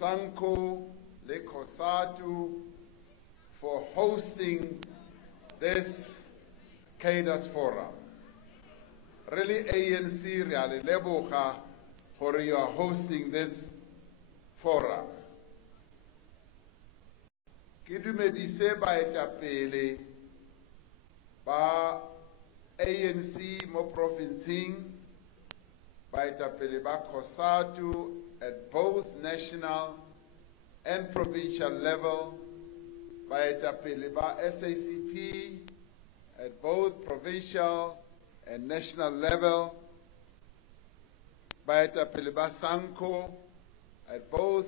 Sanko le Kosatu for hosting this cadres forum. Really, ANC really leboga for you are hosting this forum. Ke dumedise baetapele ba ANC mo provinceng, baetapele ba Kosatu at both national and provincial level, baetapele ba SACP at both provincial and national level, baetapele ba Sanko at both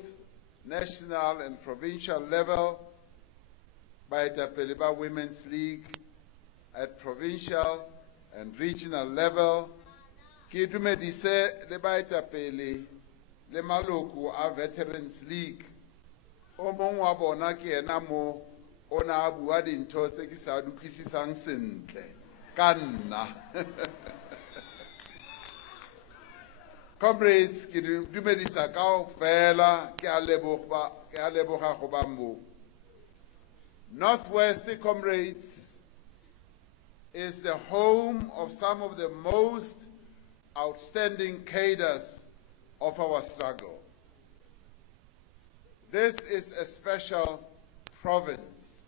national and provincial level, baetapele ba Women's League at provincial and regional level. Ke dumedise le baetapele le maloko a Veterans League. O mong wa bona ke ena mo ona a bua dintho tse ke sa dukisisang sentle ka nna. Comrades, ke dumedisa kaofela, ke a leboga go ba mo. Northwest, comrades, is the home of some of the most outstanding cadres of our struggle. This is a special province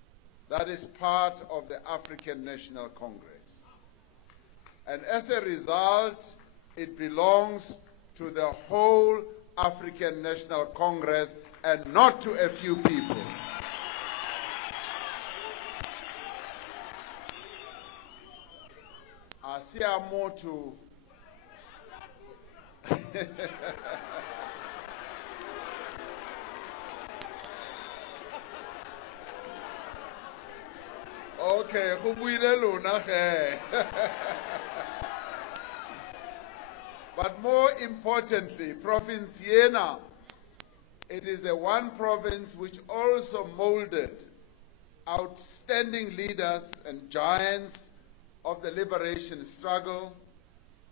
that is part of the African National Congress. And as a result, it belongs to the whole African National Congress and not to a few people. Asia Motu. Okay, but more importantly, Province Yena, it is the one province which also molded outstanding leaders and giants of the liberation struggle,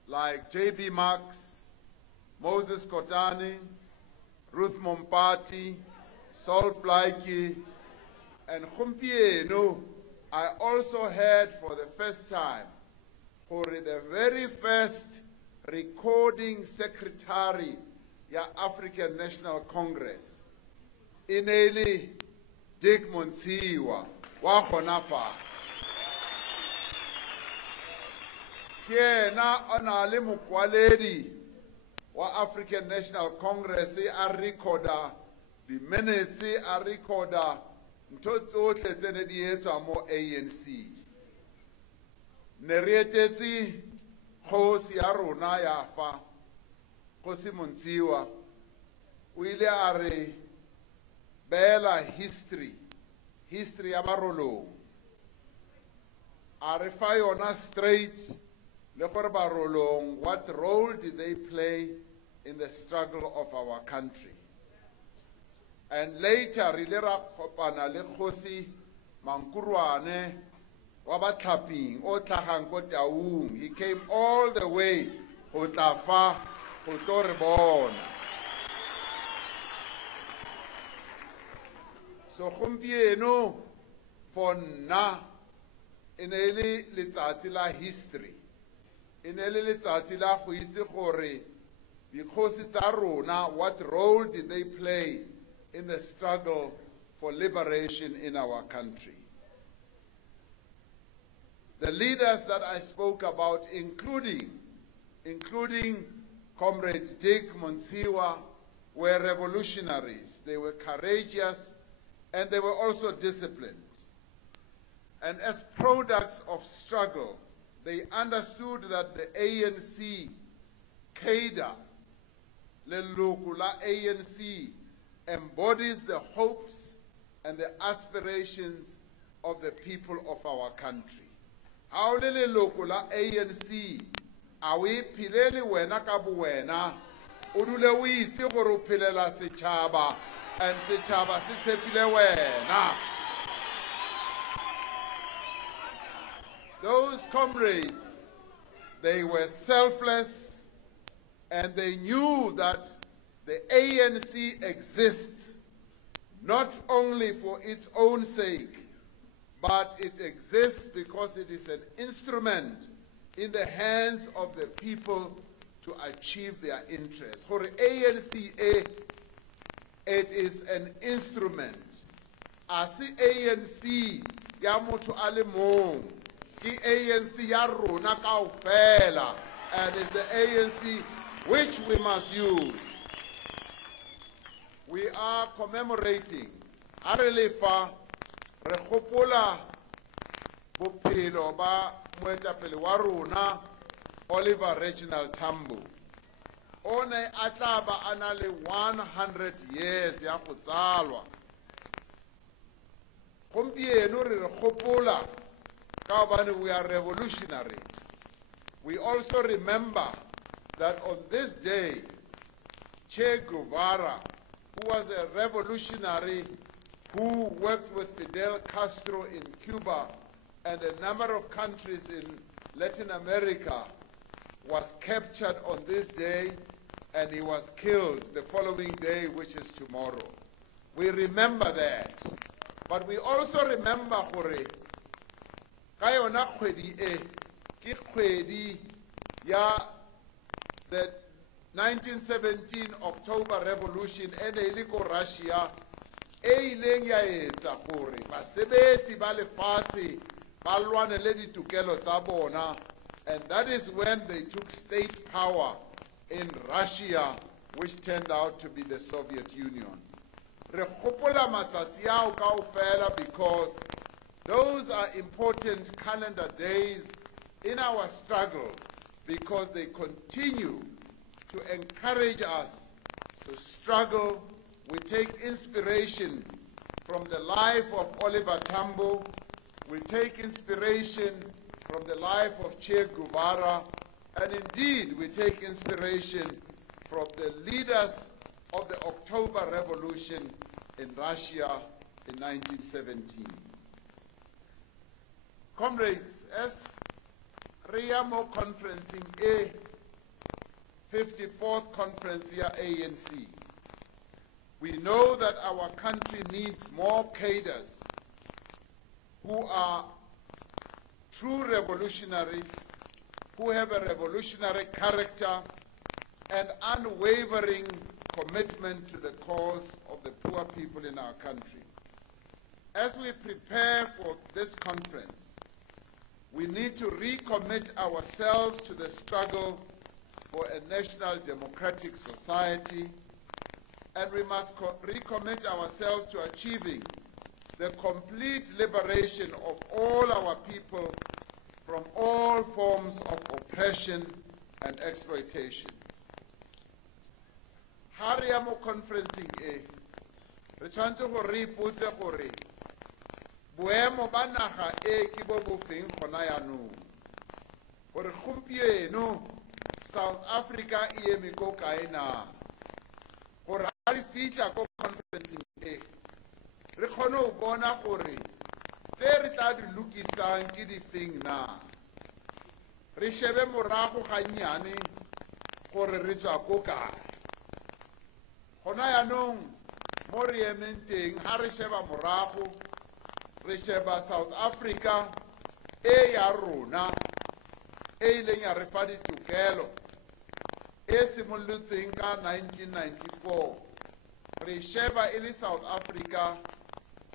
like J.B. Marx, Moses Kotane, Ruth Mompati, Saul Plaatje, and Gompieno. I also heard for the first time, for the very first recording secretary ya African National Congress, Ineli Dick Monsiwa wa Honafa. Kiena onale mukwaledi wa African National Congress a recorda the minutes a recorda ntotsotle tsene di etswa mo ANC. Ne re etetse kgosi ya rona ya fa, Kgosi Montsiwa, o ile a re beela history ya barolong, a re fa yona straight le gore barolong what role did they play in the struggle of our country. And later, Rilera Kopana le Kgosi Mankurwane Wabatlaping, Otlahang Taung, he came all the way to Tafa, to Torebona. So Gompieno for na ineli letsatsi la history. Ineli letsatsi la go itse gore dikgosi tsa rona, what role did they play in the struggle for liberation in our country. The leaders that I spoke about, including Comrade Dick Monsiwa, were revolutionaries. They were courageous, and they were also disciplined. And as products of struggle, they understood that the ANC, cadre, leloko la ANC, embodies the hopes and the aspirations of the people of our country. How le leloko la ANC, awi pilele wena ka buwena, o dule o itse gore o phelela setšhaba, and setšhaba se tshepile wena. Those comrades, they were selfless, and they knew that The ANC exists not only for its own sake, but it exists because it is an instrument in the hands of the people to achieve their interests. For ANC, it is an instrument. As the ANC ya motho a le mong, ke ANC ya rona kaofela, and it's the ANC which we must use. We are commemorating Arelefa re gopola bophelo ba moetapele wa rona Oliver Reginald Tambo. O ne a tla ba a na le 100 years ya go tsalwa. Gompieno re re gopola ka hobane we are revolutionaries. We also remember that on this day, Che Guevara, who was a revolutionary who worked with Fidel Castro in Cuba and a number of countries in Latin America, was captured on this day and he was killed the following day, which is tomorrow. We remember that. But we also remember gore ka yona kgwedi e ke kgwedi ya the 1917 October Revolution e ne ile ko Russia e ileng ya etsa gore basebetsi ba lefatshe ba lwane le ditokelo tsa bona, and that is when they took state power in Russia, which turned out to be the Soviet Union. Re gopola matsatsi ao kaofela because those are important calendar days in our struggle, because they continue to encourage us to struggle. We take inspiration from the life of Oliver Tambo. We take inspiration from the life of Che Guevara. And indeed, we take inspiration from the leaders of the October Revolution in Russia in 1917. Comrades, as Riamo conferencing a 54th conference here ANC, we know that our country needs more cadres who are true revolutionaries, who have a revolutionary character and unwavering commitment to the cause of the poor people in our country. As we prepare for this conference, we need to recommit ourselves to the struggle for a national democratic society, and we must recommit ourselves to achieving the complete liberation of all our people from all forms of oppression and exploitation. Ha re ya mo conferencing e, re tshwanetse go re ipotse gore boemo ba naga e ke bo bofeng gona yaanong, gore gompieno South Africa e eme ko kae na, gore ha re fitlha ko conferencing e re kgone go bona gore tse re tla di lokisang ke difeng na, re shebe morago gannyane gore re tswa ko kae. Gona yaanong mo re emeng teng, ha re sheba morago re sheba South Africa e ya rona e ileng ya re fa ditokelo e simollotseng ka 1994. Re sheba e le South Africa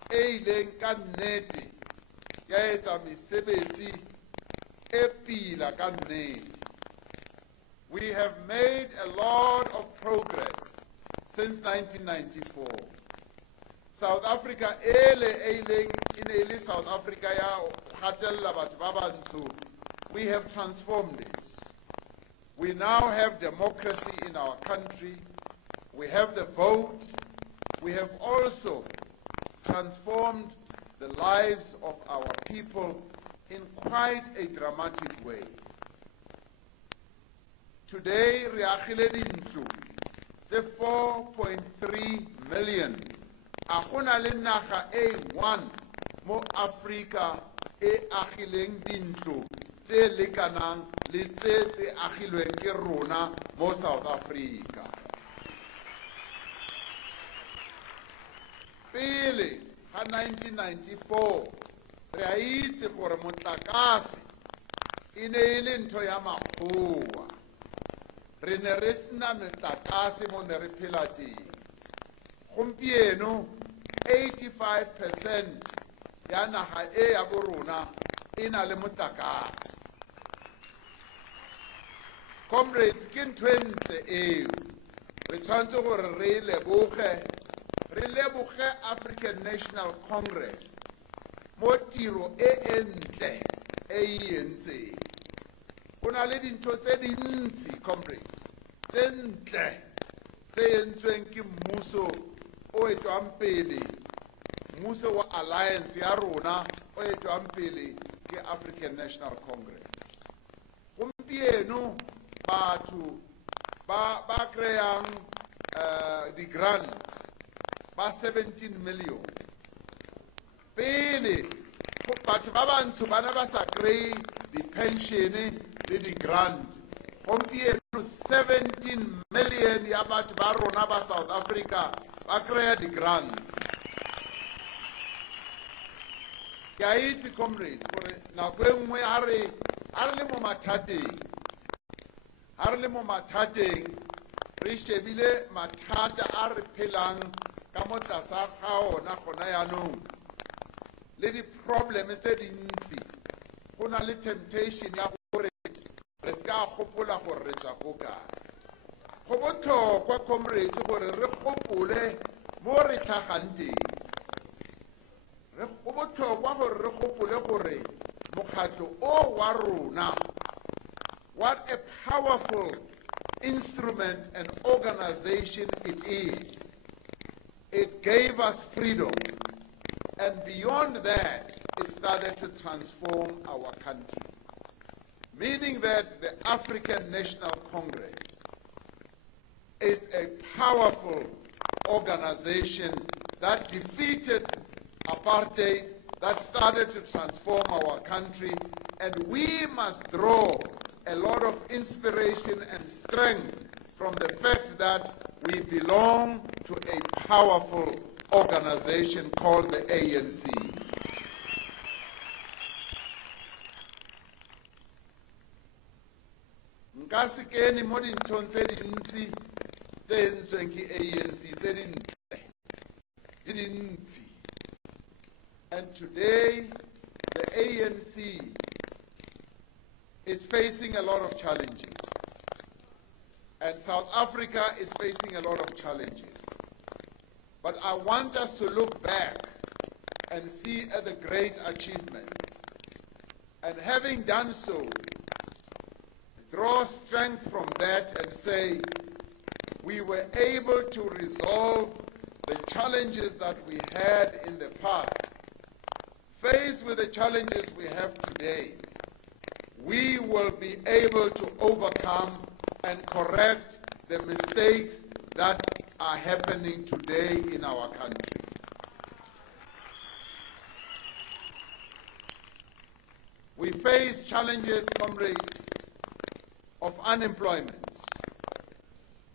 e ileng ka nnete ya etsa mesebetsi e pila ka nnete. We have made a lot of progress since 1994. South Africa in South Africa ya gatella batho ba bantsho, we have transformed it. We now have democracy in our country. We have the vote. We have also transformed the lives of our people in quite a dramatic way. Today, re agile dintlo tse 4.3 million. A gona le naga e 1 mo Africa e agileng dintlo tse lekanang le tse agilweng ke rona mo South Africa. pele ga 1994 re a itse gore motlakase e ne e le ntho ya makgowa re ne re sena metlakase mo ne re phela teng gompieno 85% ya naga e ya borona e na le motlakase comrades ke ntho e ntle eo re tshwanetse gore re leboge African National Congress mo tiro e ntle e entseng go na le dintho tse dintsi comrades tse ntle tse entsweng ke mmuso o etwang pele mmuso wa alliance ya rona o etwang pele ke African National Congress gompieno batho ba kry-ang di-grant ba 17 million pele batho ba bantsho bana ba sa kry di-pensione le di-grant gompieno 17 million ya batho ba rona ba South Africa ba kry-a di-grants ke a itse comrades gore nako e nngwe a re le mo mathateng re shebile mathata a re phelang ka mo tlasa ga ona gona yaanong le di-probleme tse dintsi go na le temptation ya gore re se ka gopola gore re tswa go kae go botlhokwa comrades gore re gopole mo re tlhagang teng go botlhokwa gore re gopole gore mokgatlo o wa rona what a powerful instrument and organization it is. It gave us freedom, and beyond that, it started to transform our country. Meaning that the African National Congress is a powerful organization that defeated apartheid, that started to transform our country, and we must draw a lot of inspiration and strength from the fact that we belong to a powerful organization called the ANC. Nka se kene mo dinthong tse dintsi tse entsweng ke ANC tse dintsi. And today, the ANC is facing a lot of challenges. And South Africa is facing a lot of challenges. But I want us to look back and see at the great achievements. And having done so, draw strength from that and say, we were able to resolve the challenges that we had in the past. Faced with the challenges we have today, we will be able to overcome and correct the mistakes that are happening today in our country. We face challenges, comrades, of unemployment.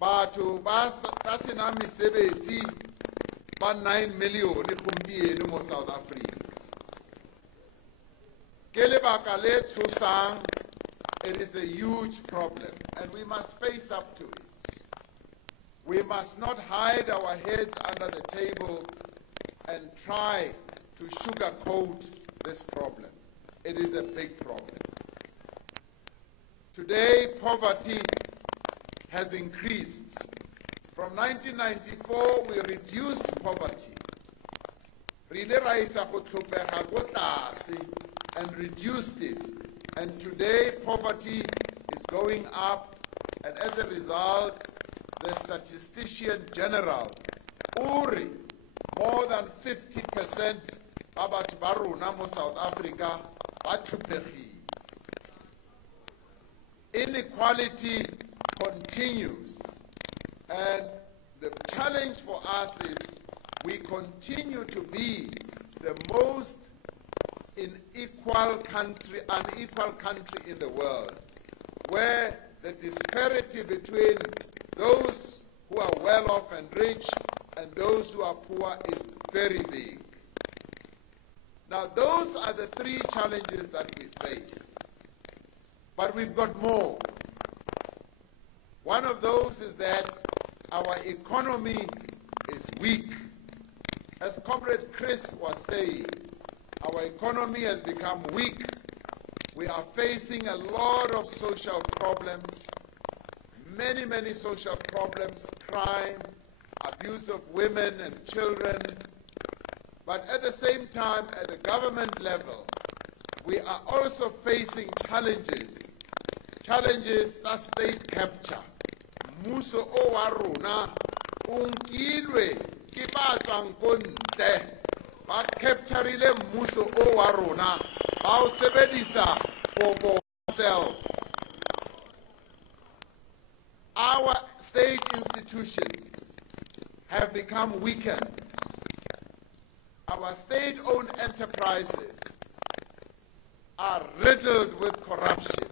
Batho ba sena mesebetsi ba 9 million gompieno mo South Africa. Ke lebaka le tshosang, it is a huge problem, and we must face up to it. We must not hide our heads under the table and try to sugarcoat this problem. It is a big problem. Today, poverty has increased. From 1994, we reduced poverty. And reduced it. And today, poverty is going up, and as a result, the statistician general, Uri, more than 50% of South Africa, inequality continues, and the challenge for us is we continue to be the most unequal country in the world, where the disparity between those who are well off and rich and those who are poor is very big. Now, those are the three challenges that we face. But we've got more. One of those is that our economy is weak. As Comrade Chris was saying, our economy has become weak. We are facing a lot of social problems, many, many social problems, crime, abuse of women and children. But at the same time, at the government level, we are also facing challenges that state capture. Muso o wa rona o nkilwe ke ba tswang ko ntle ba capturile muso o wa rona ba o sebedisa for themselves. Our state institutions have become weakened. Our state-owned enterprises are riddled with corruption.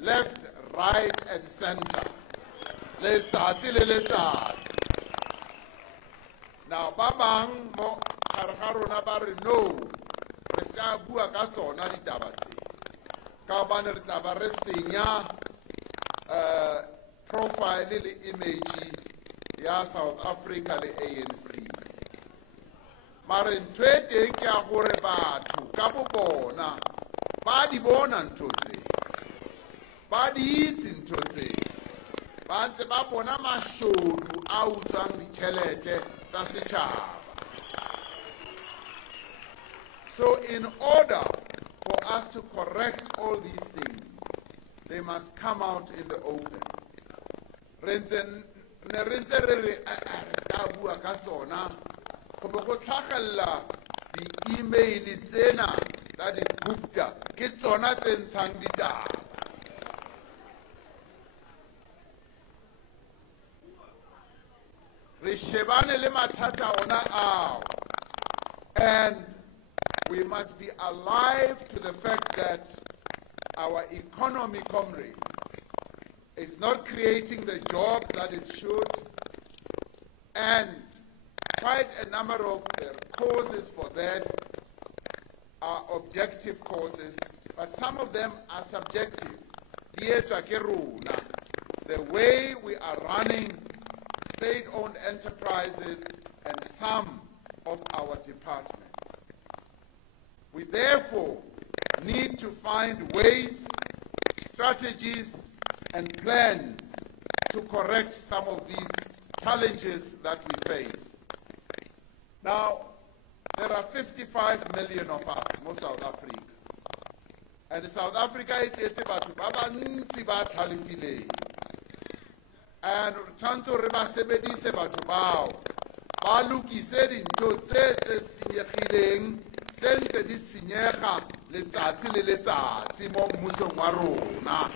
Left, right, and center. Now, babang mo harharona bari no. Reska bua ka tsona di tabatse. Ka bana re tla ba re senya profile le image ya South Africa le ANC. Mare ntwe teng ke a gore batho ka bo bona ba di bona ntho tse. Ba di itse ntho tse. Ba ntse ba bona mashodu a utswang ditšhelete tsa setšhaba. So in order for us to correct all these things, they must come out in the open. Ne re ntse re re ska bua ka tsona go be go tlhagella di-email tsena tsa di-Gupta ke tsona tse ntshang ditaba. Re shebane le mathata ona ao, and we must be alive to the fact that our economy, comrades, is not creating the jobs that it should, and quite a number of causes for that are objective causes, but some of them are subjective. The way we are running state-owned enterprises and some of our departments. We therefore need to find ways, strategies, and plans to correct some of these challenges that we face. Now, there are 55 million of us in South Africa. And South Africa is about and tanto re ba sebedise batho bao ba lokise dintho tse senyegileng tse ntse di senyega letsatsi le letsatsi mo mmusong wa rona.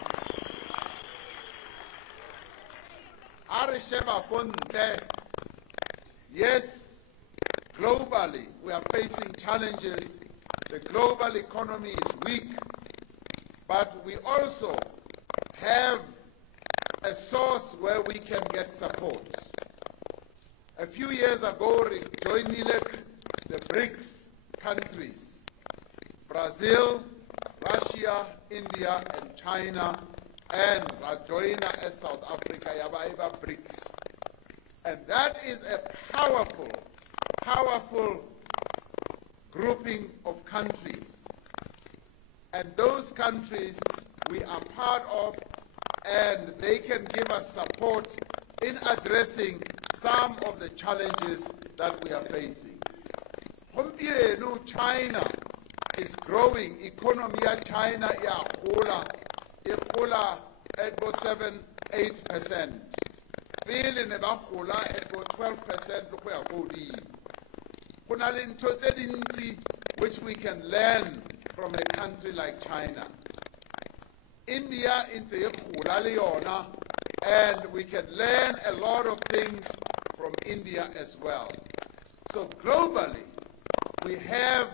A re sheba ko ntle, yes, globally we are facing challenges. The global economy is weak, but we also have a source where we can get support. A few years ago, we joined the BRICS countries, Brazil, Russia, India, and China, and Rajoina as South Africa, Yabaiba BRICS. And that is a powerful, powerful grouping of countries. And those countries we are part of, and they can give us support in addressing some of the challenges that we are facing. China is growing. Economy of China is at 7-8%. Bill in about 12%. Which we can learn from a country like China. India into Leona, and we can learn a lot of things from India as well. So globally, we have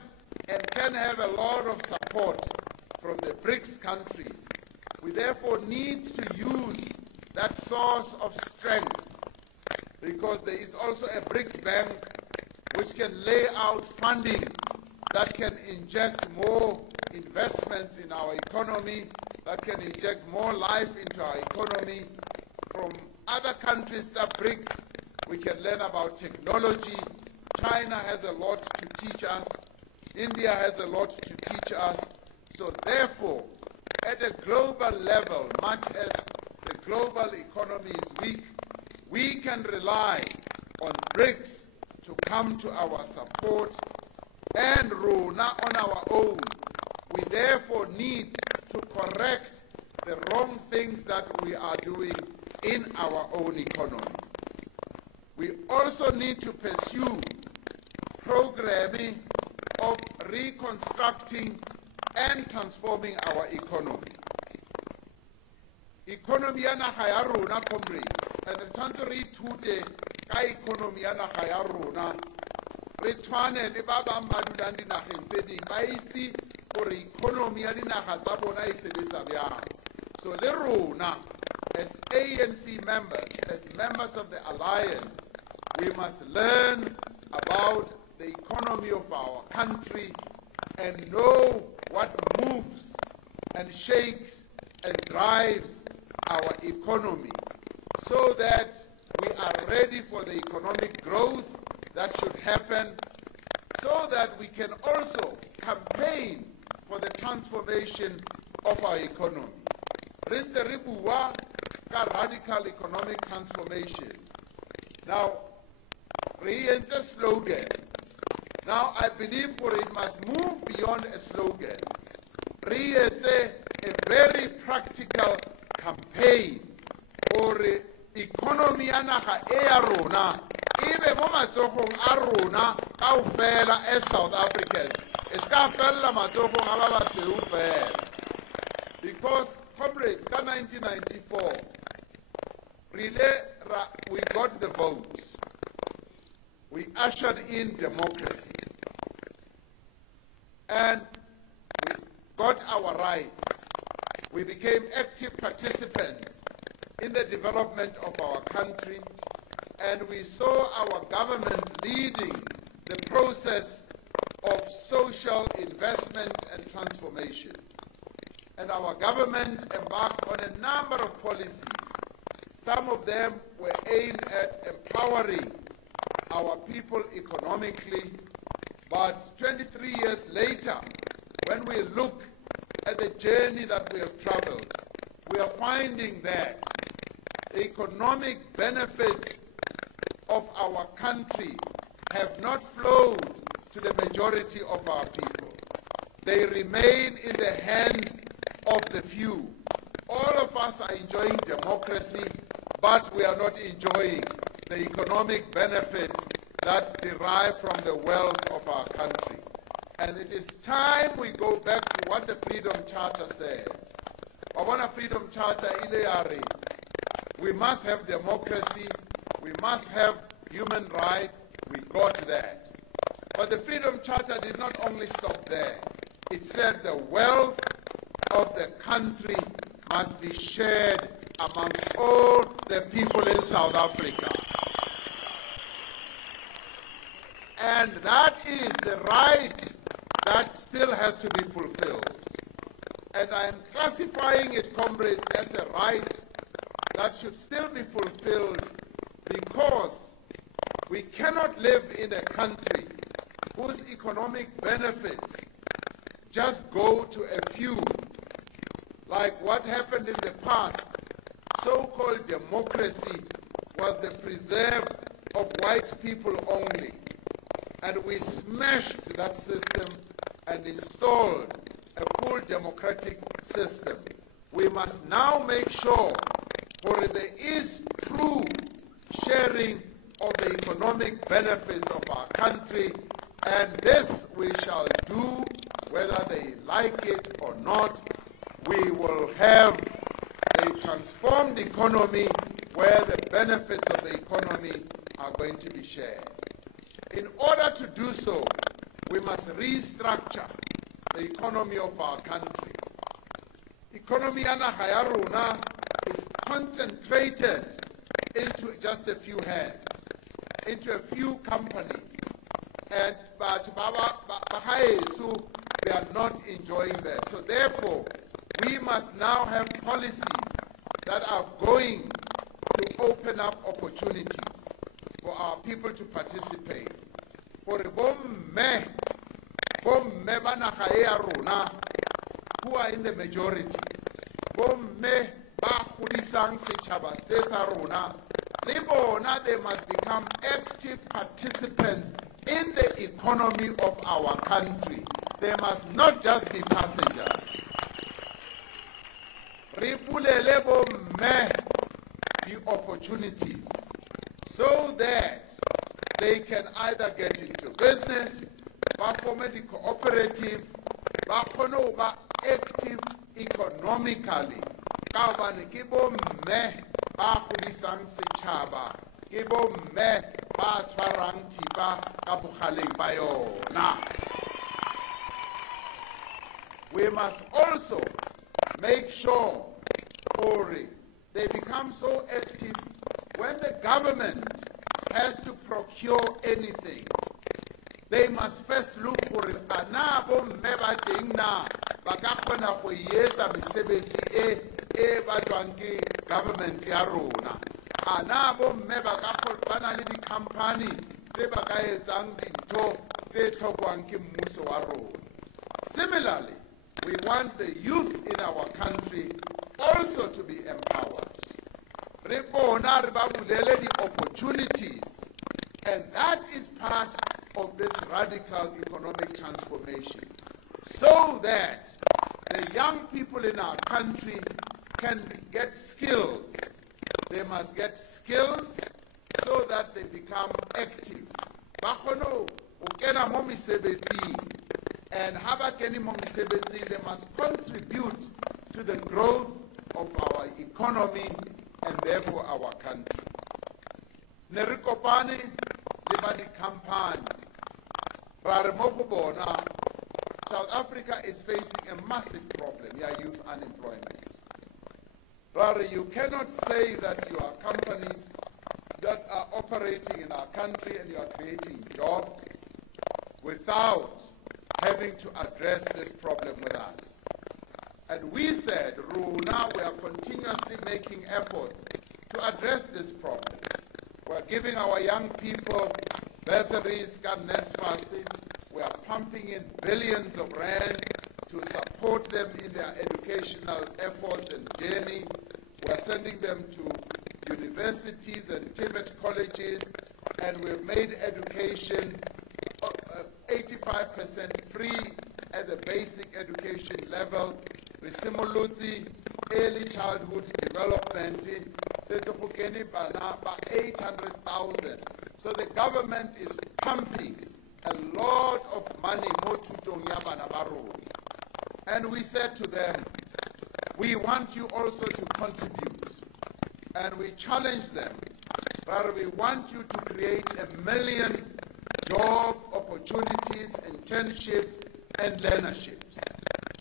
and can have a lot of support from the BRICS countries. We therefore need to use that source of strength, because there is also a BRICS Bank which can lay out funding that can inject more investments in our economy, that can inject more life into our economy. From other countries that BRICS, we can learn about technology. China has a lot to teach us. India has a lot to teach us. So therefore, at a global level, much as the global economy is weak, we can rely on BRICS to come to our support, and Rona on our own. We therefore need to correct the wrong things that we are doing in our own economy. We also need to pursue programming of reconstructing and transforming our economy. Economy ya naga ya rona, comrades, and re tshwanetse re ithute ka economy ya naga ya rona. Re tshwane le ba bang ba dulang dinageng tse ding ba itse gore economy ya dinaga tsa bona e sebetsa bjang. So le rona, as ANC members, as members of the alliance, we must learn about the economy of our country and know what moves and shakes and drives our economy, so that we are ready for the economic growth that should happen, so that we can also campaign for the transformation of our economy. Re ntse re bua ka radical economic transformation. Now, re entse a slogan. Now, I believe it must move beyond a slogan. Re entse a very practical campaign for economy ya naga e ya rona ebe mo matsogong a rona kaofela as South Africans. E ska fella matsogong a ba basweu fela. Because, comrades, ka 1994, we got the vote. We ushered in democracy. And we got our rights. We became active participants in the development of our country, and we saw our government leading the process of social investment and transformation. And our government embarked on a number of policies. Some of them were aimed at empowering our people economically, but 23 years later, when we look at the journey that we have traveled, we are finding that the economic benefits of our country have not flowed to the majority of our people. They remain in the hands of the few. All of us are enjoying democracy, but we are not enjoying the economic benefits that derive from the wealth of our country. And it is time we go back to what the Freedom Charter says. Our Freedom Charter, we must have democracy, we must have human rights, we got that. But the Freedom Charter did not only stop there. It said the wealth of the country must be shared amongst all the people in South Africa. And that is the right that still has to be fulfilled. And I am classifying it, comrades, as a right that should still be fulfilled, because we cannot live in a country whose economic benefits just go to a few, like what happened in the past. So-called democracy was the preserve of white people only. And we smashed that system and installed a full democratic system. We must now make sure that there is true sharing of the economic benefits of our country, and this we shall do whether they like it or not. We will have a transformed economy where the benefits of the economy are going to be shared. In order to do so, we must restructure the economy of our country. Economy ya naga ya rona is concentrated into just a few hands, into a few companies, and they are not enjoying that. So therefore, we must now have policies that are going to open up opportunities for our people to participate. For bomme ba naga e ya rona, who are in the majority, bomme ba godisang setšhaba se sa rona, le bona they must become active participants in the economy of our country. They must not just be passengers. Re bulele bomme the opportunities so that they can either get into business, ba form the cooperative, ba kgone ho ba active economically. Ka hobane ke bomme ba godisang setšhaba, ke bomme ba tshwarang thipa ka bogaleng ba yona. We must also make sure they become so active when the government has to procure anything. They must first look for it. Ana bomme ba teng na ba ka kgona go etsa mesebetsi e batlwang ke government ya rona. Ana bomme ba ka bana le di-company tse ba ka etsang dintho tse tlhokwang ke mmuso wa rona. Similarly, we want the youth in our country also to be empowered. Re bona re ba bulele the opportunities, and that is part of this radical economic transformation, so that the young people in our country can get skills. They must get skills so that they become active. Ba kgone ho kena mo mesebetsing, and ha ba kene mo mesebetsing, they must contribute to the growth of our economy and therefore our country. Ne re kopane le ba di-company ra re mo go bona South Africa is facing a massive problem, youth unemployment. Ra re, you cannot say that you are companies that are operating in our country and you are creating jobs without having to address this problem with us. And we said, Runa, we are continuously making efforts to address this problem. We're giving our young people bursaries, we are pumping in billions of rands to support them in their educational efforts and journey. We're sending them to universities and Tibet colleges, and we've made education 85% free at the basic education level. Risimuluzi, early childhood development, 800,000. So the government is pumping a lot of money more to. And we said to them, we want you also to contribute. And we challenged them, rather we want you to create 1 million job opportunities, internships, and learnerships.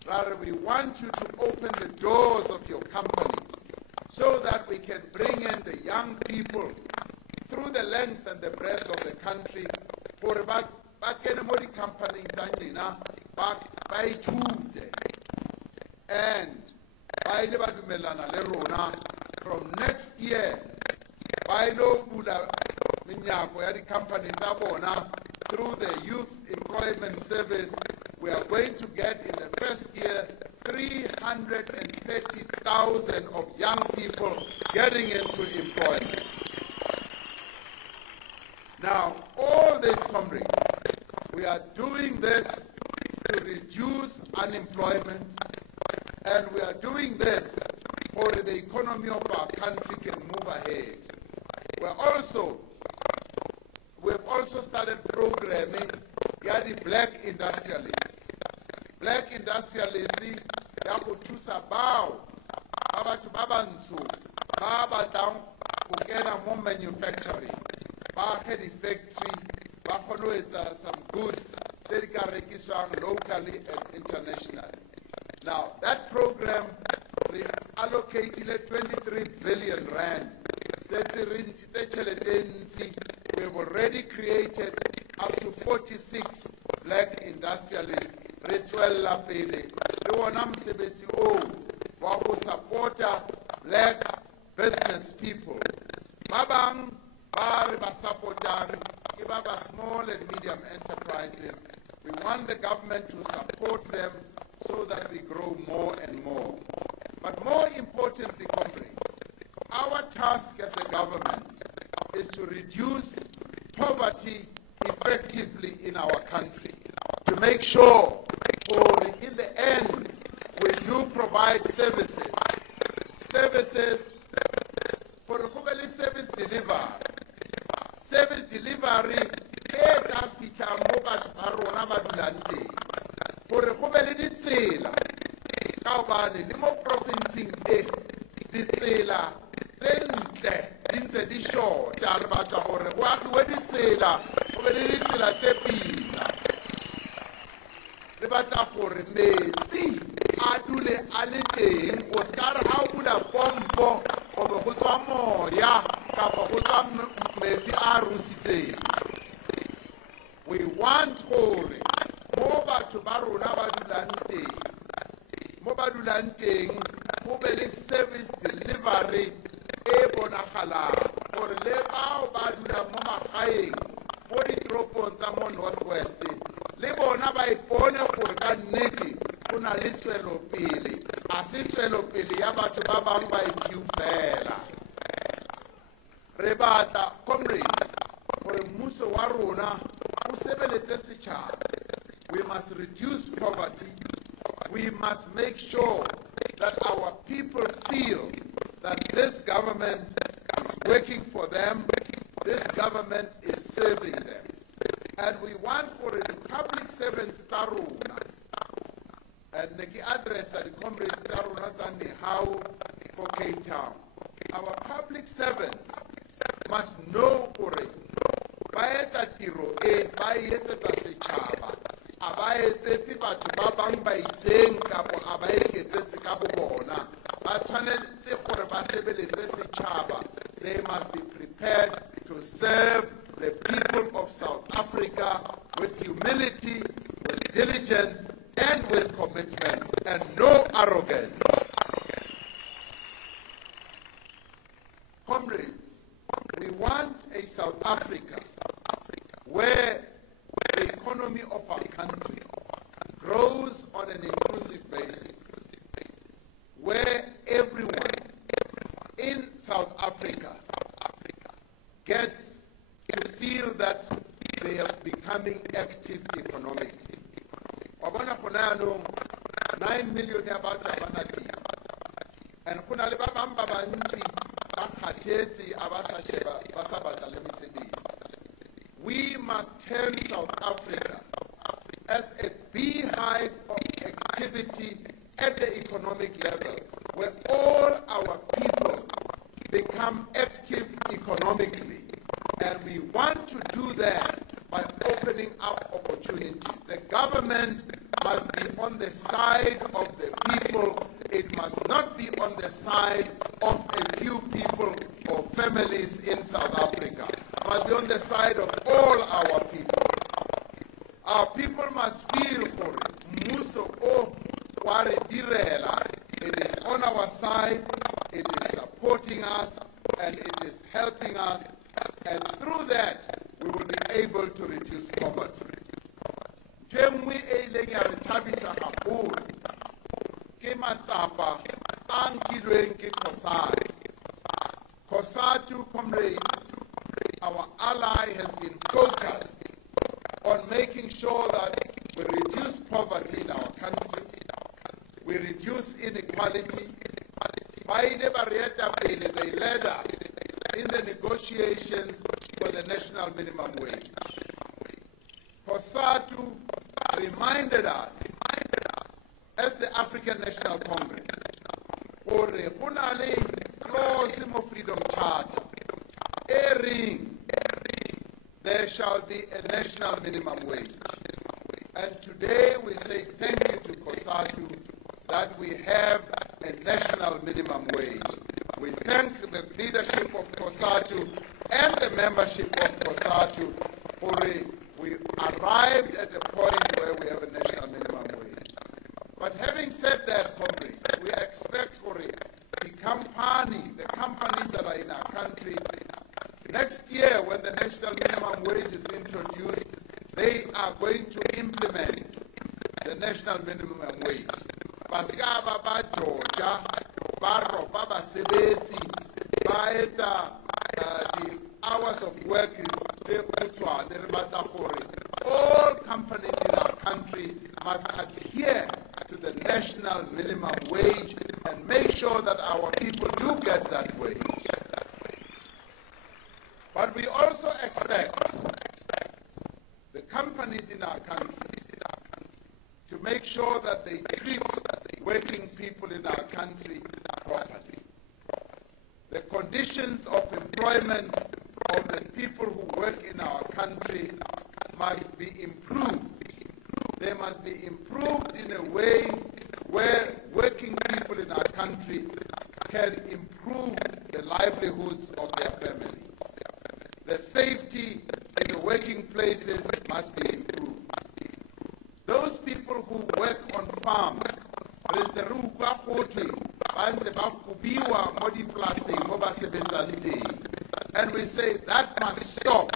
Rather, we want you to open the doors of your companies so that we can bring in the young people through the length and the breadth of the country for companies and from next year through the Youth Employment Service, we are going to get in the first year 330,000 of young people getting into employment. Now, all this, comrades, we are doing this to reduce unemployment, and we are doing this for the economy of our country can move ahead. We've also started programming the black industrialists. Black industrialists, ya go thusa bao ba batho ba bantsho ba batlang go kena mo manufacturing, ba ge di-factory, ba kgone ho etsa some goods tse di ka rekiswang locally and internationally. Now, that program, allocated 23 billion rand. We have already created up to 46 black industrialists. Rituella pele. We want to support black business people. Babang, ba supportang, small and medium enterprises. We want the government to support them so that we grow more and more. But more importantly, comrades, our task as a government is to reduce poverty effectively in our country, to make sure, in the end, we do provide services. Services for the service delivery. Service delivery for the tsela ka bane le mo provinceng di tsela tsentle di ntse di shota re batla gore go agiwe ditsela go be le ditsela tse pila re batla gore metsi a dule a le teng o ska re ha o bula pompo go be go tswa moya kapa go tswa metsi a rusitseng. We want gore mo batho ba rona ba dulang teng go be le service delivery e bonagalang gore le bao ba dulang mo magaeng mo ditoropong tsa mo northwest le bona ba ipone gore ka nnete go na le tswelopele a se tswelopele ya batho ba bangwe ba ifiu fela. Re batla comrades gore mmuso wa rona o sebeletse setšhaba. We must reduce poverty. We must make sure that our people feel that this government is working for them, this government is serving them. And we want for the public servants Taruna, and the address the comrades Taruna and how for Cape Town. Our public servants must know for it. Baetsa tiro e ba etsetsa setšhaba a ba etsetse batho ba bang ba itseng kapo a ba eketsetse ka bo bona ba tshwanetse gore ba sebeletse setšhaba. They must be prepared to serve the people of South Africa with humility, with diligence, and with commitment, and no arrogance. Comrades, we want a South Africa where the economy of our country grows on an inclusive basis, where everyone in South Africa gets to feel that they are becoming active economically. 9 million ya batho ba tiro, and go na le ba bang ba bantsi ba kgathetse a ba sa batla le mesebetsi. We must turn South Africa as a beehive of activity at the economic level, where all our people become active economically. And we want to do that by opening up opportunities. The government must be on the side of the people. It must not be on the side of a few people or families in South Africa. It must be on the side of all our people. Our people must feel for it. Muso o ware direla. It is on our side, it is supporting us, and it is helping us. And through that, we will be able to reduce poverty. Jemwe eleng ya re thabisa haholo ke matsapa a nkilweng ke COSATU. COSATU, comrades, our ally, has been focused on making sure that we reduce poverty in our country, we reduce inequality. They led us in the negotiations for the national minimum wage. COSATU reminded us, as the African National Congress, for the clause in the Freedom Charter, there shall be a national minimum wage. And today we say thank you to COSATU that we have a national minimum wage. We thank the leadership of COSATU and the membership of COSATU for we arrived at a point where we have a national minimum wage. But having said that, comrades, we expect for the companies that are in our country, next year when the national minimum wage is introduced, they are going to implement the national minimum wage. Baskaba ba Georgia, ba basebetsi, ba the hours of work is all companies in our country must adhere to the national minimum wage and make sure that our people do get that wage. But we also expect the companies in our country to make sure that they treat working people in our country properly. The conditions of employment of the people who work in our country must be improved. They must be improved in a way where working people in our country can improve the livelihoods of their families. The safety in the working places must be improved. Those people who work on farms, and we say that must stop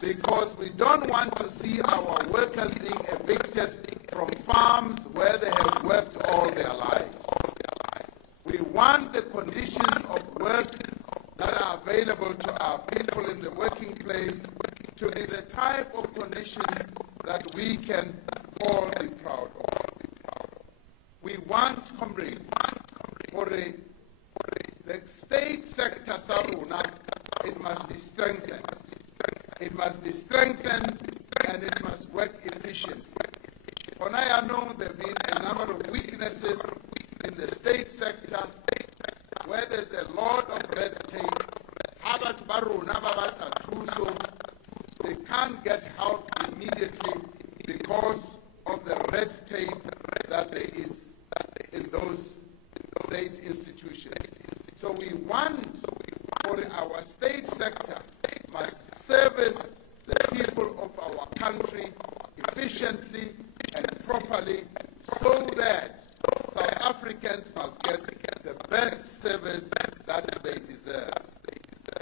because we don't want to see our workers being evicted from farms where they have worked all their lives. We want the conditions of work that are available to our people in the working place to be the type of conditions that we can all be proud of. We want, comrades, for the state sector, Saruna, it must be strengthened. It must be strengthened and it must work efficiently. For now, I know there have been a number of weaknesses in the state sector where there's a lot of red tape. They can't get help immediately because of the red tape that there is in those state institutions. So we want for our state sector must service the people of our country efficiently and properly so that South Africans must get the best service that they deserve.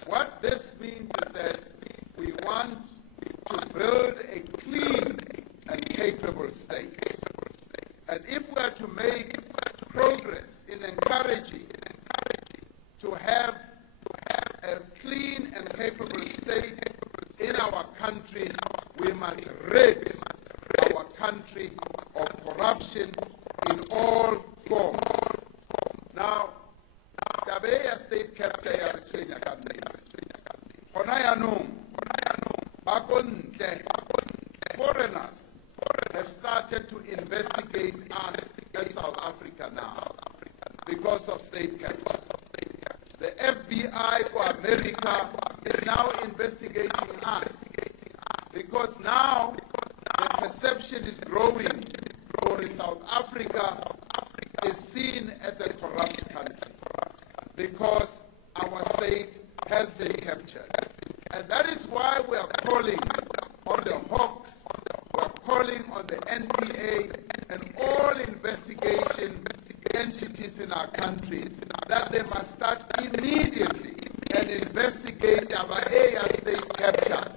What this means is that we want to build a clean and capable state. And if we are to make progress in encouraging to have a clean and capable state in our country, we must rid our country of corruption in all forms. Now, Tabeya state capture ya Tswenya Kanela. Honayanum, Bagonte, foreigners have started to investigate us as South Africa now because of state capture. The FBI for America is now investigating us because now the perception is growing for South Africa is seen as a corrupt country because our state has been captured. And that is why we are calling on the Hawks, we are calling on the NPA and all investigation entities in our country that they must start immediately and investigate our state capture.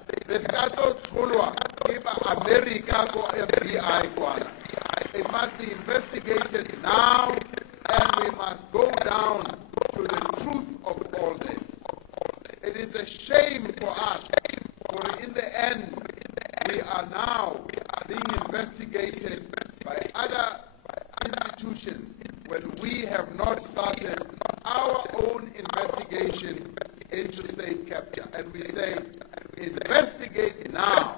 America go FBI. It must be investigated now, and we must go down to the truth of all this. It is a shame for us, for in the end, we are now being investigated by other institutions when we have not started our own investigation into state capture. And we say, investigate now.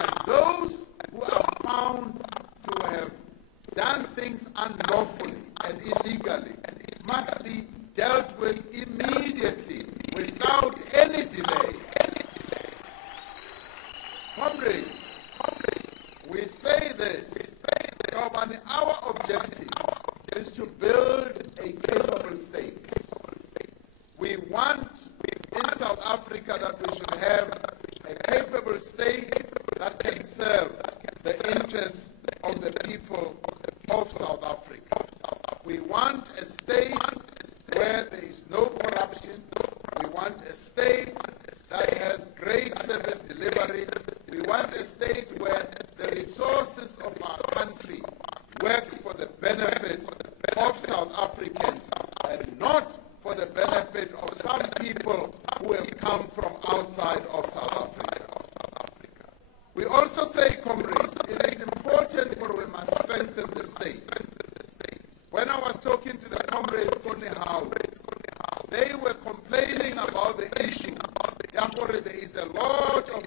And those who are found to have done things unlawfully and illegally must be dealt with immediately without any delay. Comrades, we say this, our objective is to build a have a capable state that can serve the interests of the people of South Africa. We want a state where there is no corruption. We want a state that has great service delivery. We want a state where the resources of our country work for the benefit of South Africans and not for the benefit of some people who have come from outside of South Africa. We also say, comrades, it is important for we must strengthen the state. When I was talking to the comrades, they were complaining about the issue. There is a lot of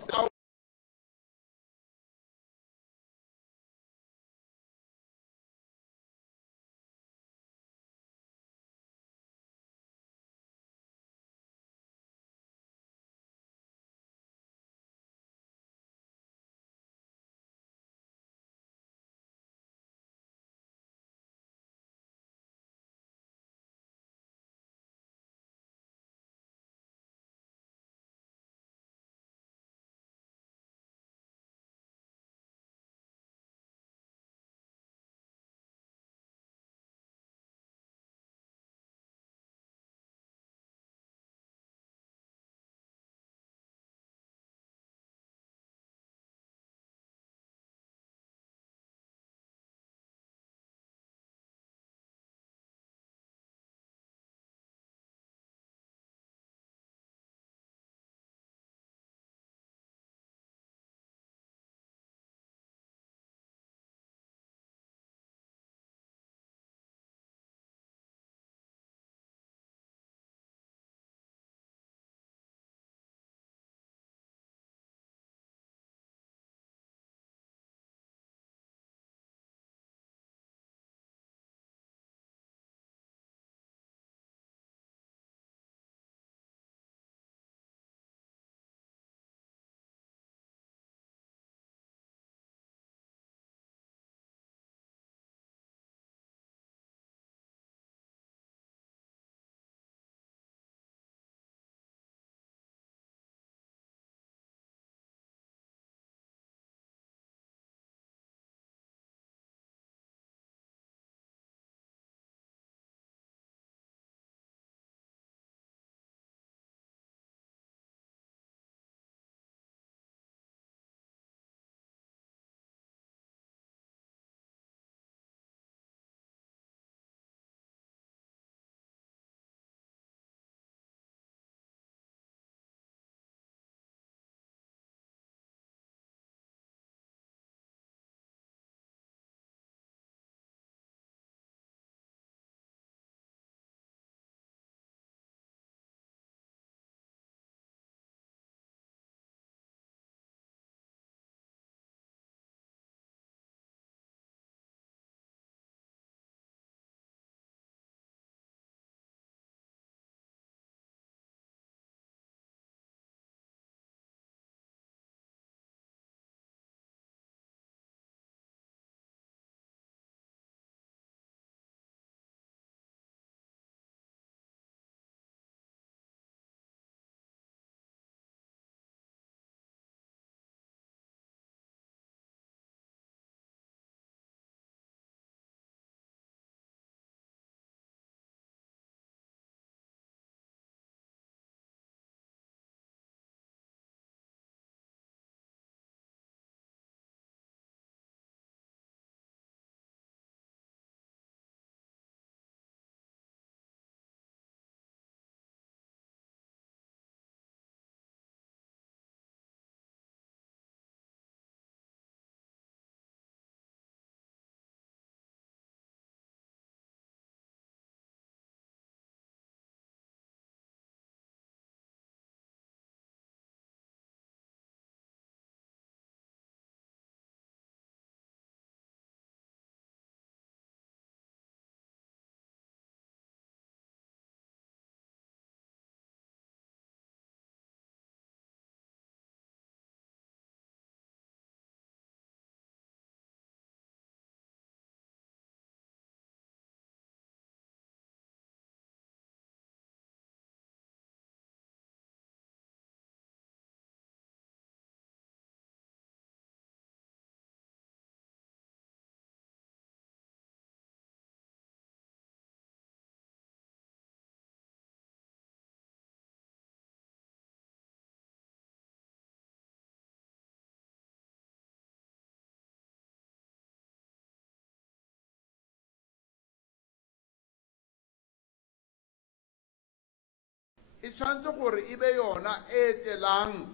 e tshwanetse gore e be yona e etelang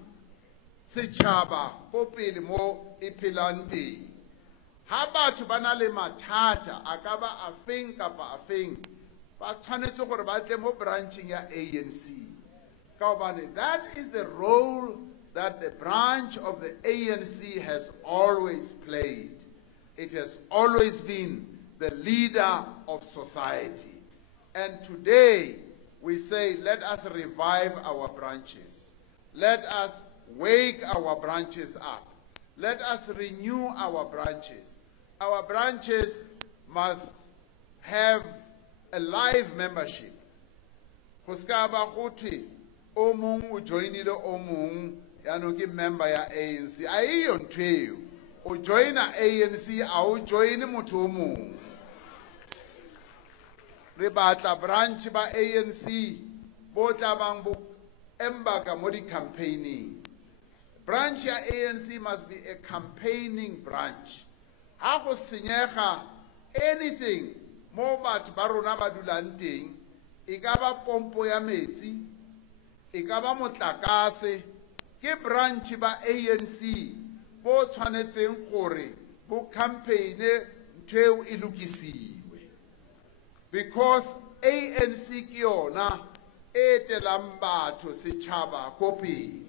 setšhaba ko pele mo e phelang teng. Ha batho ba na le mathata a ka ba a feng kapa a feng, ba tshwanetse gore ba tle mo branching ya ANC. Ka hobane that is the role that the branch of the ANC has always played. It has always been the leader of society. And today we say, let us revive our branches. Let us wake our branches up. Let us renew our branches. Our branches must have a live membership. Go ska ba go thwe o mong o joinile o mong ya no ke member ya ANC. A iyo ntweo. O joina ANC a o joine motho o mong. Re batla branch ba ANC bo tla bang bo embarka mo di campaigning. Branch ya ANC must be a campaigning branch. Ha go senyega anything mo batho ba rona ba dulang teng, e ka ba pompo ya metsi, e ka ba motlakase, ke branch ba ANC bo tshwanetseng gore bo campaign ntweo e lokisiwe. Because ANC ke yona e etelang batho setšhaba ko pele.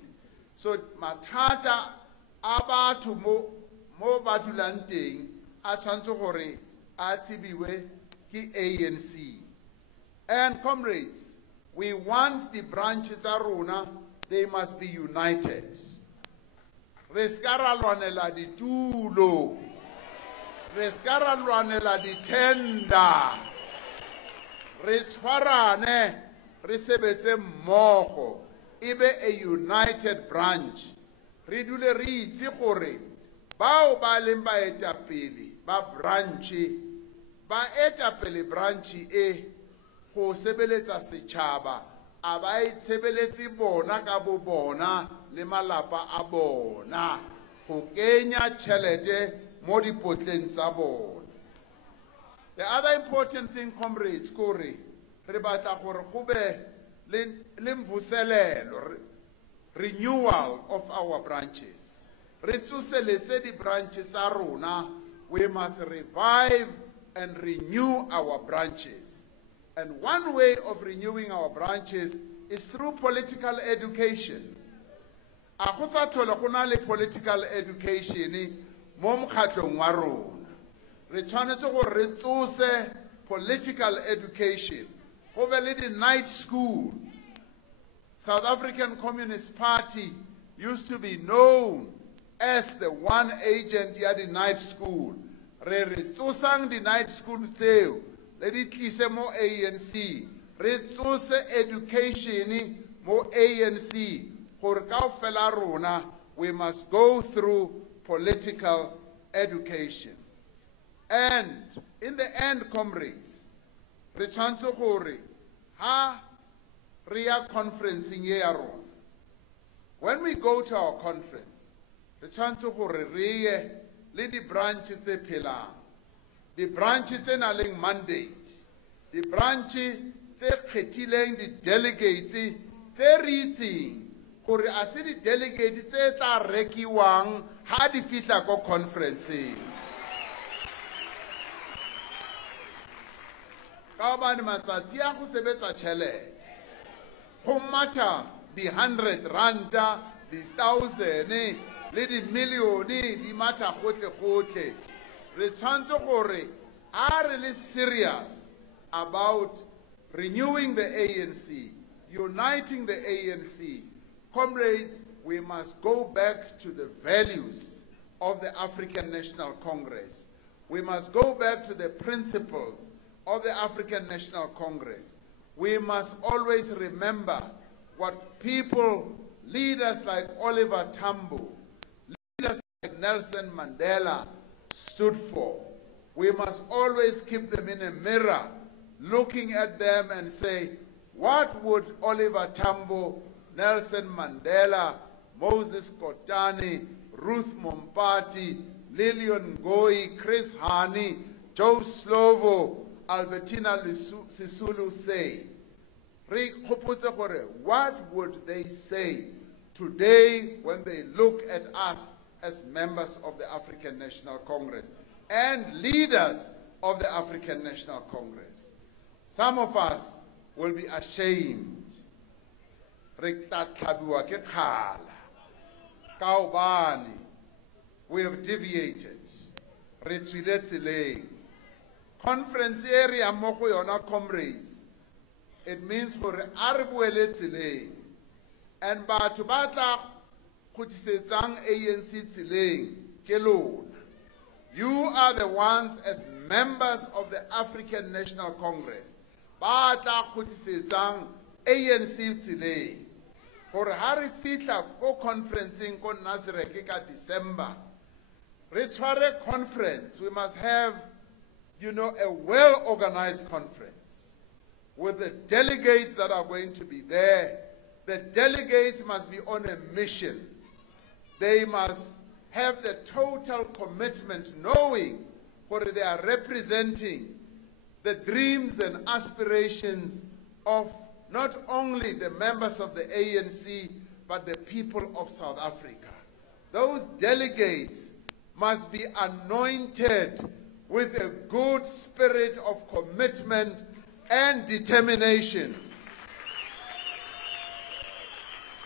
So mathata a batho mo ba dulang teng a tshwanetse gore a tsebiwe ke ANC. And comrades, we want the branches tsa rona, they must be united. Re ska ra lwanela ditulo, re ska ra lwanela ditenda, re tshwarane, re sebetse mmogo, e be a united branch. Re dule re itse gore bao ba leng baetapele ba branche, ba etapele branche e go sebeletsa setšhaba, a ba itshebeletsi bona ka bo bona le malapa a bona, go kenya tšhelete mo dipotleng tsa bona. The other important thing, comrades, kore re batla gore go be le mvuselelo, renewal of our branches. Re tsoseletse di branches tsa rona. We must revive and renew our branches. And one way of renewing our branches is through political education. A go sa tlhole go na le political education mo mokgatlong wa rona. Re tshwanetse gore re tsose political education. Go be le di night school. South African Communist Party used to be known as the one agent ya di night school. Re tsosang di night school tseo le di tlise mo ANC. Re tsose education mo ANC. Gore kaofela rona, we must go through political education. And in the end, comrades, re tshwanetse gore ha re ya conferencing ye ya rona. When we go to our conference, re tshwanetse gore re ye le di branches tse phelang, di branches tse nang le mandate, di branches tse kgethileng di delegates tse re itseng gore a se di delegates tse tla rekiwang ha di fitla ko conferenceng. Ka hobane matsatsi a go sebetsa tšhelete, go matha di 100 ranta, di 1,000 le di millione di matha gotle. Re tshwanetse gore a re le serious about renewing the ANC, uniting the ANC. Comrades, we must go back to the values of the African National Congress. We must go back to the principles of the African National Congress. We must always remember what people, leaders like Oliver Tambo, leaders like Nelson Mandela stood for. We must always keep them in a mirror, looking at them and say, what would Oliver Tambo, Nelson Mandela, Moses Kotane, Ruth Mompati, Lillian Ngoyi, Chris Hani, Joe Slovo, Albertina Sisulu say? What would they say today when they look at us as members of the African National Congress and leaders of the African National Congress? Some of us will be ashamed. We have deviated. Conference area moko yona comrades. It means for arbuele tsileng. And batho ba tla khutisetsang ANC tsileng ke lona. You are the ones as members of the African National Congress. Ba tla khutisetsang ANC tsileng. Gore ha re fitla ko conferencing ko Nasrek ka December. Re tshware conference. We must have, you know, a well-organized conference with the delegates that are going to be there. The delegates must be on a mission. They must have the total commitment, knowing what they are representing, the dreams and aspirations of not only the members of the ANC, but the people of South Africa. Those delegates must be anointed with a good spirit of commitment and determination.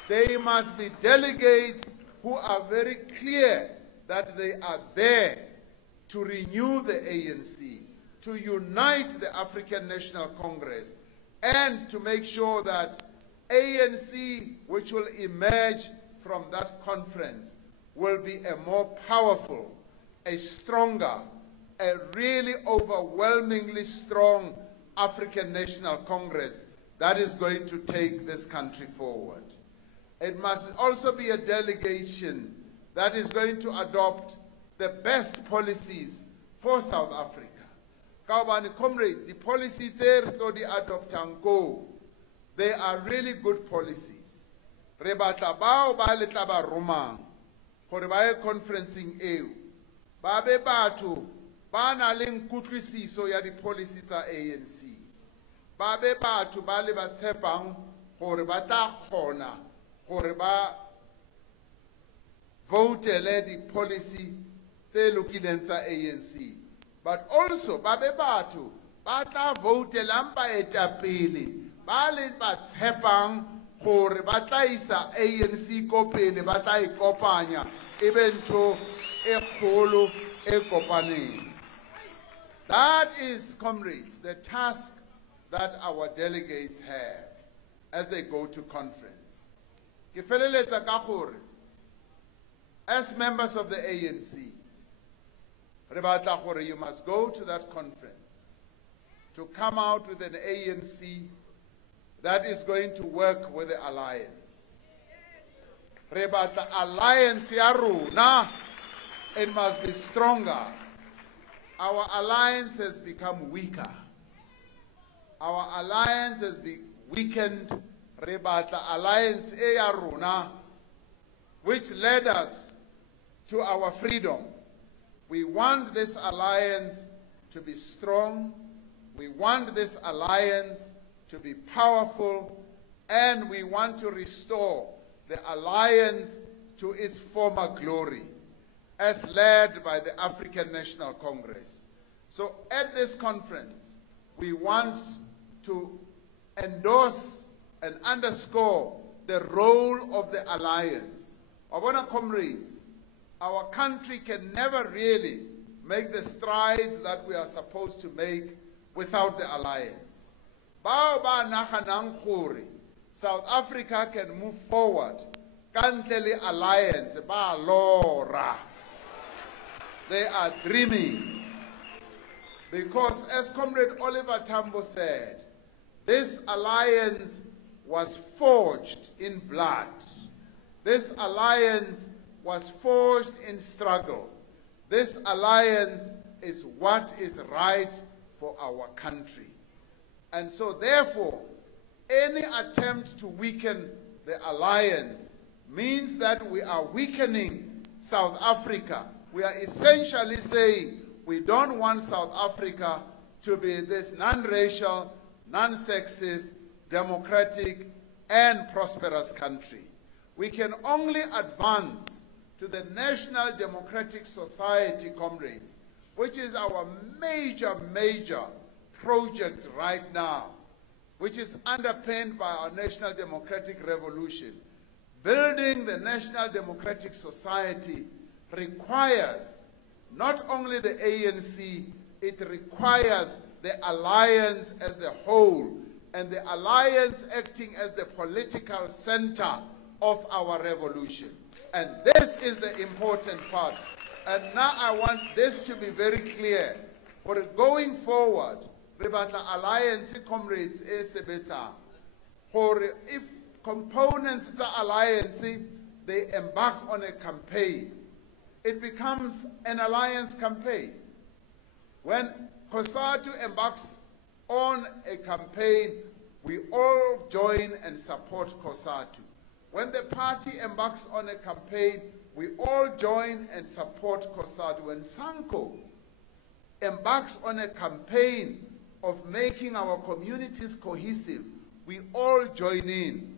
They must be delegates who are very clear that they are there to renew the ANC, to unite the African National Congress, and to make sure that ANC, which will emerge from that conference, will be a more powerful, a stronger, a really overwhelmingly strong African National Congress that is going to take this country forward. It must also be a delegation that is going to adopt the best policies for South Africa. Kaubani comrades, the policies they adopt and go, they are really good policies. Rebata bao ba letla ba romang gore ba ye conferencing eo. Ba be batho ba na leng kutlwisiso ya di policy tsa ANC. Ba be batho ba le ba tshepang gore ba tla kgona gore ba votele di policy tse lokileng tsa ANC. But also ba be batho ba tla votelang baetapele ba le ba tshepang gore ba tla isa ANC ko pele, ba tla ikopanya ebe ntho e kgolo e kopaneng. That is, comrades, the task that our delegates have as they go to conference. Ke feleletsa ka gore, as members of the ANC, re batla gore you must go to that conference to come out with an ANC that is going to work with the alliance. Re batla alliance ya rona, it must be stronger. Our alliance has become weaker. Our alliance has been weakened. Re batla alliance e ya rona, which led us to our freedom. We want this alliance to be strong. We want this alliance to be powerful. And we want to restore the alliance to its former glory, as led by the African National Congress. So at this conference, we want to endorse and underscore the role of the alliance. Abona comrades, our country can never really make the strides that we are supposed to make without the alliance. Bao ba naganang gore South Africa can move forward kantle le alliance ba lora. They are dreaming. Because as Comrade Oliver Tambo said, this alliance was forged in blood. This alliance was forged in struggle. This alliance is what is right for our country. And so therefore, any attempt to weaken the alliance means that we are weakening South Africa. We are essentially saying we don't want South Africa to be this non-racial, non-sexist, democratic, and prosperous country. We can only advance to the National Democratic Society, comrades, which is our major project right now, which is underpinned by our National Democratic Revolution. Building the National Democratic Society requires not only the ANC, it requires the alliance as a whole, and the alliance acting as the political center of our revolution. And this is the important part. And now I want this to be very clear. For going forward, Revitalizing Alliance comrades is sebetsa. For if components of the alliance, they embark on a campaign, it becomes an alliance campaign. When COSATU embarks on a campaign, we all join and support COSATU. When the party embarks on a campaign, we all join and support COSATU. When SANCO embarks on a campaign of making our communities cohesive, we all join in.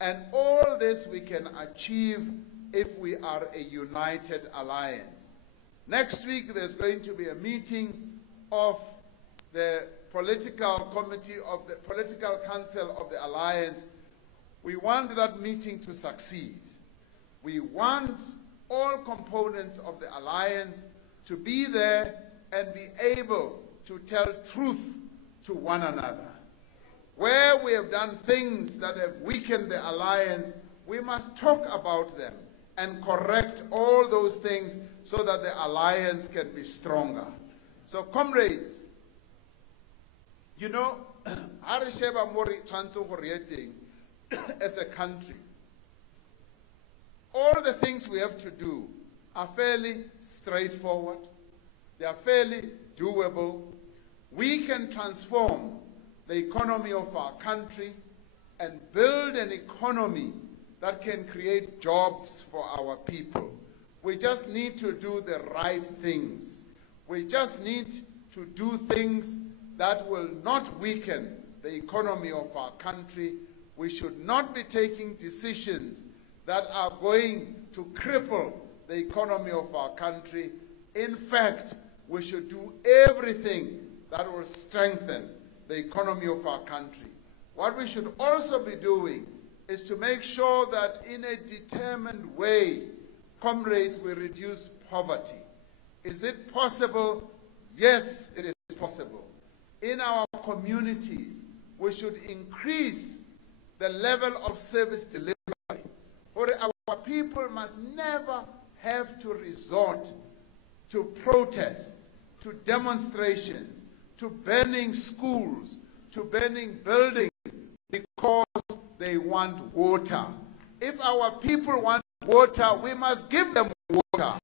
And all this we can achieve if we are a united alliance. Next week, there's going to be a meeting of the political committee of the political council of the alliance. We want that meeting to succeed. We want all components of the alliance to be there and be able to tell truth to one another. Where we have done things that have weakened the alliance, we must talk about them and correct all those things so that the alliance can be stronger. So, comrades, you know, as a country, all the things we have to do are fairly straightforward. They are fairly doable. We can transform the economy of our country and build an economy that can create jobs for our people. We just need to do the right things. We just need to do things that will not weaken the economy of our country. We should not be taking decisions that are going to cripple the economy of our country. In fact, we should do everything that will strengthen the economy of our country. What we should also be doing is to make sure that in a determined way, comrades, we reduce poverty. Is it possible? Yes, it is possible. In our communities, we should increase the level of service delivery. For our people must never have to resort to protests, to demonstrations, to burning schools, to burning buildings because they want water. If our people want water, we must give them water.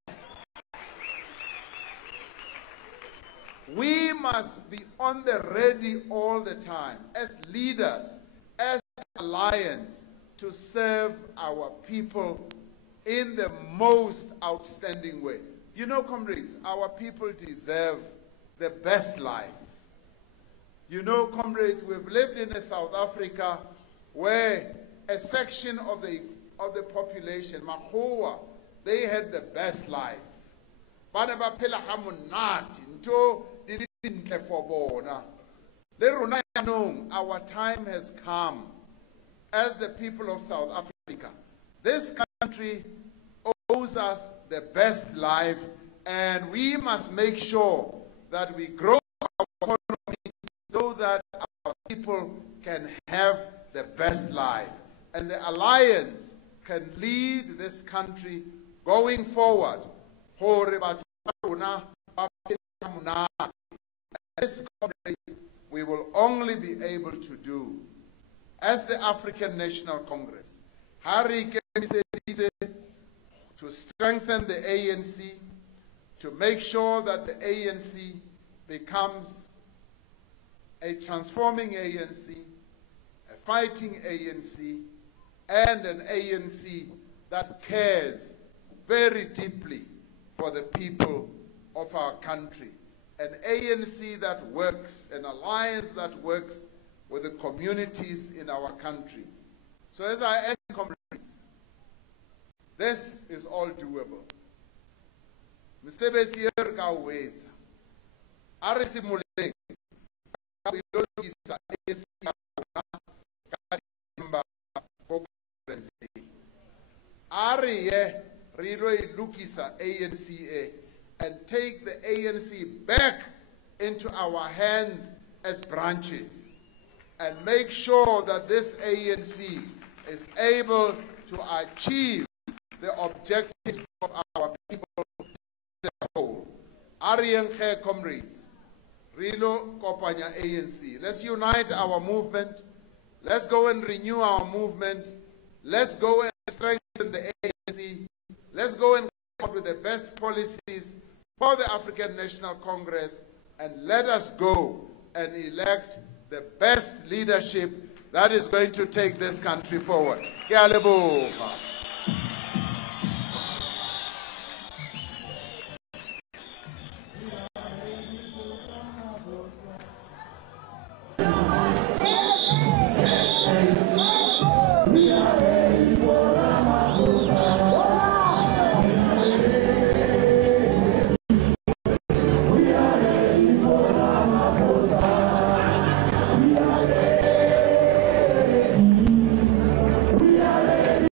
We must be on the ready all the time as leaders, as alliance, to serve our people in the most outstanding way. You know, comrades, our people deserve the best life. You know, comrades, we've lived in a South Africa where a section of the population, Mahoa, they had the best life. Our time has come as the people of South Africa. This country owes us the best life, and we must make sure that we grow our economy so that our people can have the best life. And the alliance can lead this country going forward. This we will only be able to do as the African National Congress. To strengthen the ANC, to make sure that the ANC becomes a transforming ANC, a fighting ANC, and an ANC that cares very deeply for the people of our country. An ANC that works, an alliance that works with the communities in our country. So as I end, comrades, this is all doable. Msebenzi ye re ka o etsa. A re simoleng ka ho lokisa ANC ya rona ka December ko conference. A re ye re lo lokisa ANC and take the ANC back into our hands as branches and make sure that this ANC is able to achieve the objectives of our people as a whole. Ariyan khe comrades, Rilo Kopanya ANC. Let's unite our movement. Let's go and renew our movement. Let's go and strengthen the ANC. Let's go and come up with the best policies for the African National Congress, and let us go and elect the best leadership that is going to take this country forward. Ke a leboga.